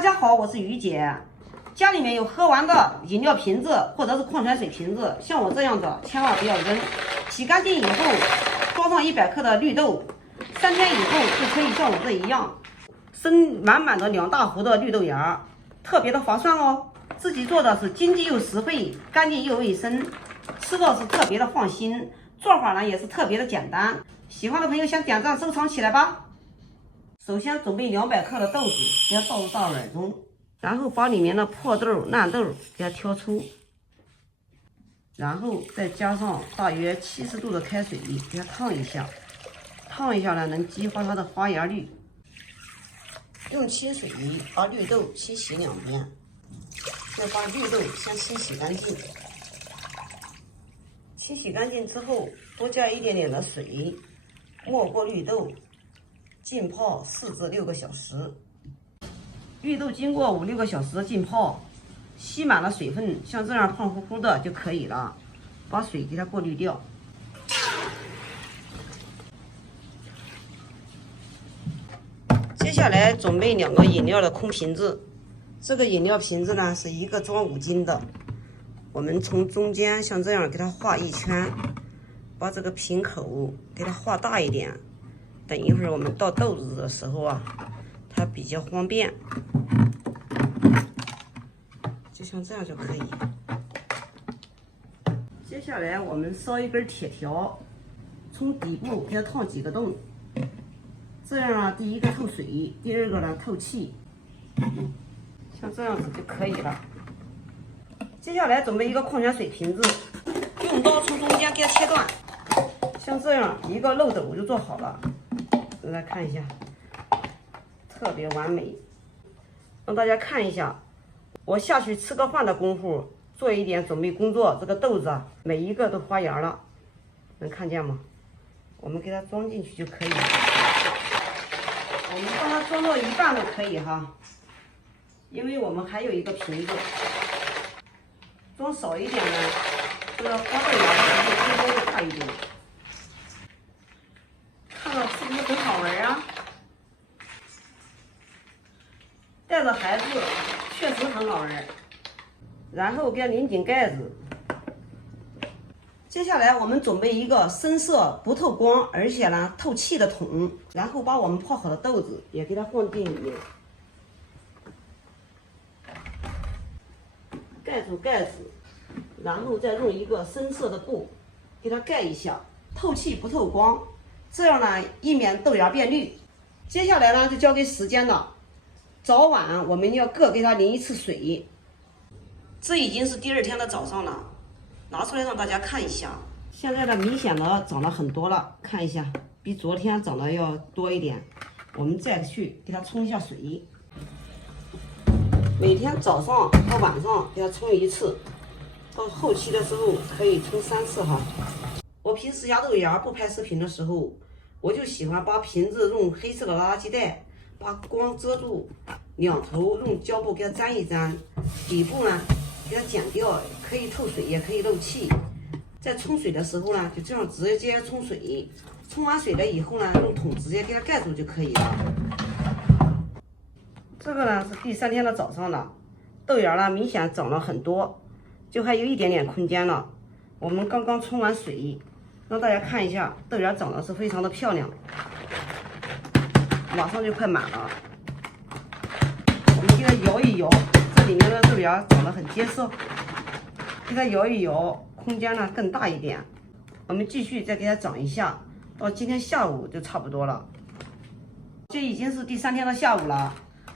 大家好，我是于姐。家里面有喝完的饮料瓶子或者是矿泉水瓶子，像我这样的千万不要扔。洗干净以后，装上100克的绿豆，3天以后就可以像我这一样，生满满的2大壶的绿豆芽，特别的划算哦。自己做的是经济又实惠，干净又卫生，吃的是特别的放心，做法呢也是特别的简单。喜欢的朋友先点赞收藏起来吧。首先准备200克的豆子，给它倒入大碗中，然后把里面的破豆、烂豆给它挑出，然后再加上大约70度的开水，给它烫一下。烫一下呢，能激发它的发芽率。用清水把绿豆清洗2遍，再把绿豆先清洗干净。清洗干净之后，多加一点点的水，没过绿豆。浸泡4至6个小时，绿豆经过5、6个小时的浸泡，吸满了水分，像这样胖乎乎的就可以了。把水给它过滤掉。接下来准备2个饮料的空瓶子，这个饮料瓶子呢是一个装5斤的，我们从中间像这样给它画一圈，把这个瓶口给它画大一点。等一会儿我们倒豆子的时候啊，它比较方便，就像这样就可以。接下来我们烧一根铁条，从底部给它烫几个洞，这样呢，第一个透水，第二个呢透气，像这样子就可以了。接下来准备一个矿泉水瓶子，用刀从中间给它切断，像这样一个漏斗就做好了。来看一下，特别完美。让大家看一下，我下去吃个饭的功夫，做一点准备工作，这个豆子啊，每一个都发芽了，能看见吗？我们给它装进去就可以了。我们帮它装到一半都可以哈，因为我们还有一个瓶子，装少一点呢，这个花豆芽的空间会大一点。看到是不是很好玩啊？带着孩子确实很好玩。然后给它拧紧盖子。接下来我们准备一个深色不透光而且呢透气的桶，然后把我们泡好的豆子也给它放进里面，盖住盖子，然后再用一个深色的布给它盖一下，透气不透光。这样呢，以免豆芽变绿。接下来呢，就交给时间了。早晚我们要各给它淋1次水。这已经是第2天的早上了，拿出来让大家看一下。现在呢，明显的长了很多了，看一下，比昨天长得要多一点。我们再去给它冲一下水。每天早上和晚上给它冲1次，到后期的时候可以冲3次哈。我平时压豆芽不拍视频的时候，我就喜欢把瓶子用黑色的垃圾袋把光遮住，两头用胶布给它粘一粘，底部呢给它剪掉，可以透水也可以漏气。在冲水的时候呢，就这样直接冲水，冲完水了以后呢，用桶直接给它盖住就可以了。这个呢是第3天的早上了，豆芽呢明显长了很多，就还有一点点空间了。我们刚刚冲完水，让大家看一下，豆芽长得是非常的漂亮，马上就快满了。我们给它摇一摇，这里面的豆芽长得很结实，给它摇一摇，空间呢更大一点。我们继续再给它长一下，到今天下午就差不多了。这已经是第3天的下午了，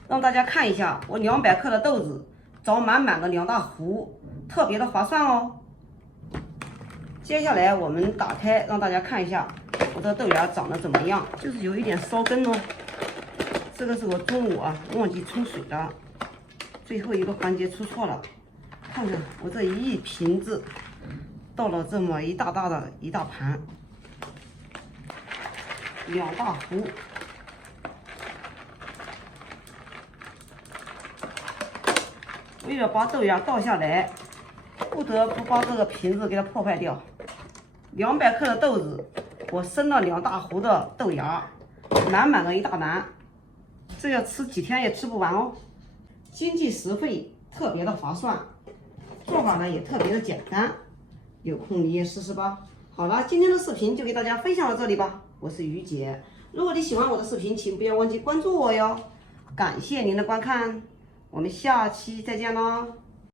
让大家看一下我200克的豆子长满满的2大壶，特别的划算哦。接下来我们打开让大家看一下我的豆芽长得怎么样，就是有一点烧根哦。这个是我中午啊忘记冲水了，最后一个环节出错了。看看我这一瓶子倒了这么一大盘，2大壶。为了把豆芽倒下来，不得不把这个瓶子给它破坏掉。200克的豆子，我生了2大壶的豆芽，满满的一大篮，这要吃几天也吃不完哦。经济实惠，特别的划算，做法呢也特别的简单，有空你也试试吧。好了，今天的视频就给大家分享到这里吧，我是于姐。如果你喜欢我的视频，请不要忘记关注我哟。感谢您的观看，我们下期再见喽。